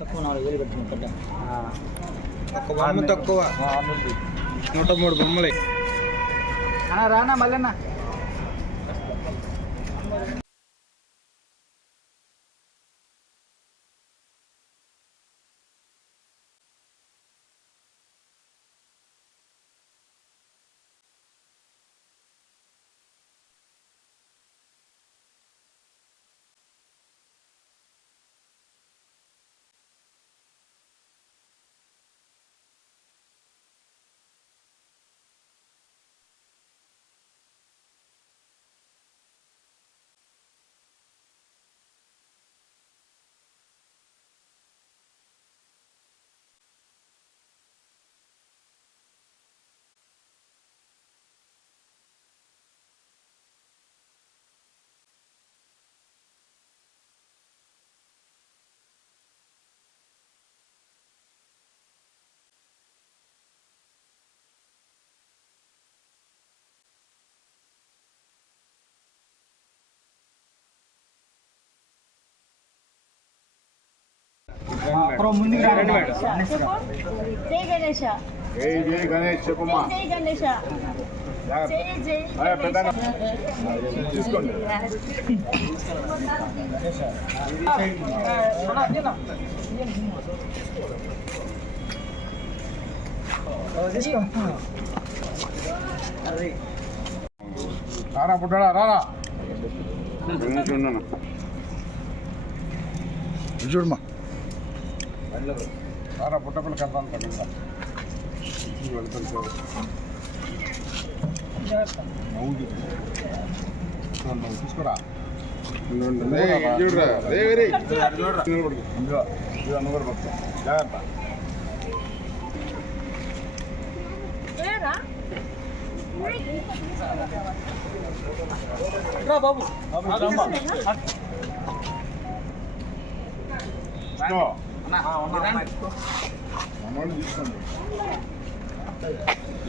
తక్కువ 4,000 పెట్టుకుంటా. ఒక బొమ్మ తక్కువ 103 బొమ్మలే అన్న. రానా మళ్ళీ జై గణేష. జై జై గణేష్ చెప్పమ్మా. జై గణేష. జై జై తీసుకోండి. రారా పుట్టాడా రారా చూడమ్మా. రారా పుట్టపల్లి కడతాను కదా తీసుకురా. చూడరా జాగ్రత్త. బాబు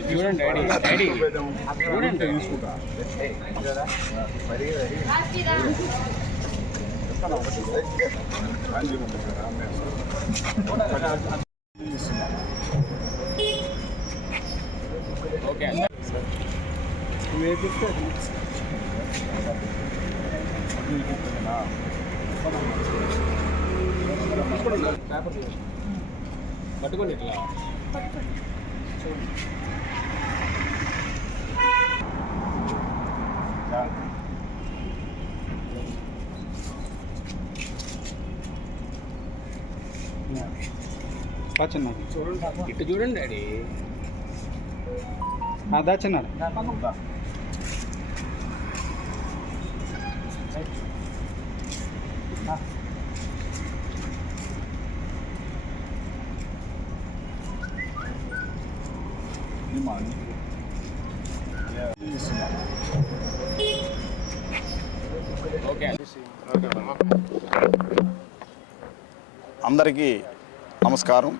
చూడండి చూడండి తీసుకుంటా. ఓకే పట్టుకోండి ఇట్లా దాచున్నాడు. ఇటు చూడండి డాడీ. దాచున్నాడు. అందరికీ నమస్కారం.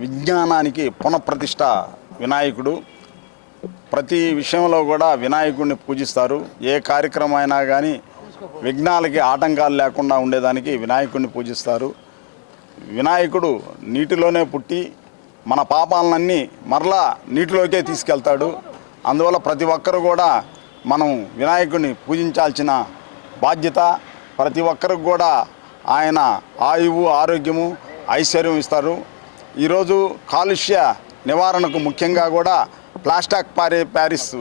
విజ్ఞానానికి పునఃప్రతిష్ఠ వినాయకుడు. ప్రతి విషయంలో కూడా వినాయకుడిని పూజిస్తారు. ఏ కార్యక్రమం అయినా కానీ విఘ్నాలకి ఆటంకాలు లేకుండా ఉండేదానికి వినాయకుడిని పూజిస్తారు. వినాయకుడు నీటిలోనే పుట్టి మన పాపాలన్నీ మరలా నీటిలోకే తీసుకెళ్తాడు. అందువల్ల ప్రతి ఒక్కరు కూడా మనం వినాయకుడిని పూజించాల్సిన బాధ్యత. ప్రతి ఒక్కరికి కూడా ఆయన ఆయువు ఆరోగ్యము ఐశ్వర్యం ఇస్తారు. ఈరోజు కాలుష్య నివారణకు ముఖ్యంగా కూడా ప్యారిస్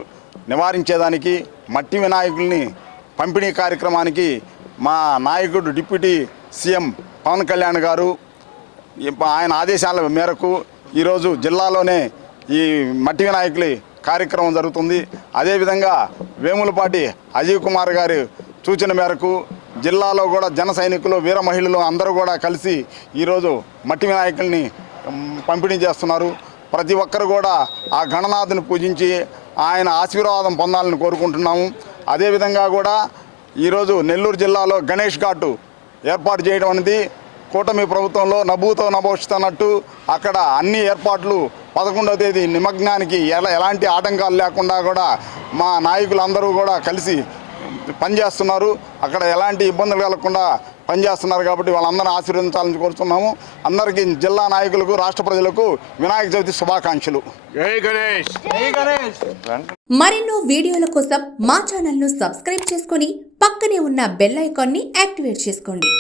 నివారించేదానికి మట్టి వినాయకుల్ని పంపిణీ కార్యక్రమానికి మా నాయకుడు డిప్యూటీ సీఎం పవన్ కళ్యాణ్ గారు ఆయన ఆదేశాల మేరకు ఈరోజు జిల్లాలోనే ఈ మట్టి వినాయకుల కార్యక్రమం జరుగుతుంది. అదేవిధంగా వేములపాటి అజయ్ కుమార్ గారి సూచన మేరకు జిల్లాలో కూడా జన సైనికులు వీర మహిళలు అందరూ కూడా కలిసి ఈరోజు మట్టి వినాయకుల్ని పంపిణీ చేస్తున్నారు. ప్రతి ఒక్కరు కూడా ఆ గణనాథుని పూజించి ఆయన ఆశీర్వాదం పొందాలని కోరుకుంటున్నాము. అదేవిధంగా కూడా ఈరోజు నెల్లూరు జిల్లాలో గణేష్ ఘాటు ఏర్పాటు చేయడం అనేది కూటమి ప్రభుత్వంలో నభూతో నభవిష్యత్తు అక్కడ అన్ని ఏర్పాట్లు 11వ తేదీ నిమగ్నానికి ఎలాంటి ఆటంకాలు లేకుండా కూడా మా నాయకులందరూ కూడా కలిసి పనిచేస్తున్నారు. అక్కడ ఎలాంటి ఇబ్బందులు కలగకుండా పనిచేస్తున్నారు కాబట్టి వాళ్ళందరినీ ఆశీర్వదించాలని కోరుతున్నాము. అందరికీ జిల్లా నాయకులకు, రాష్ట్ర ప్రజలకు వినాయక చవితి శుభాకాంక్షలు. జై గణేష్. జై గణేష్. మరెన్నో వీడియోల కోసం మా ఛానల్ను సబ్స్క్రైబ్ చేసుకొని పక్కనే ఉన్న బెల్ ఐకాన్ని యాక్టివేట్ చేసుకోండి.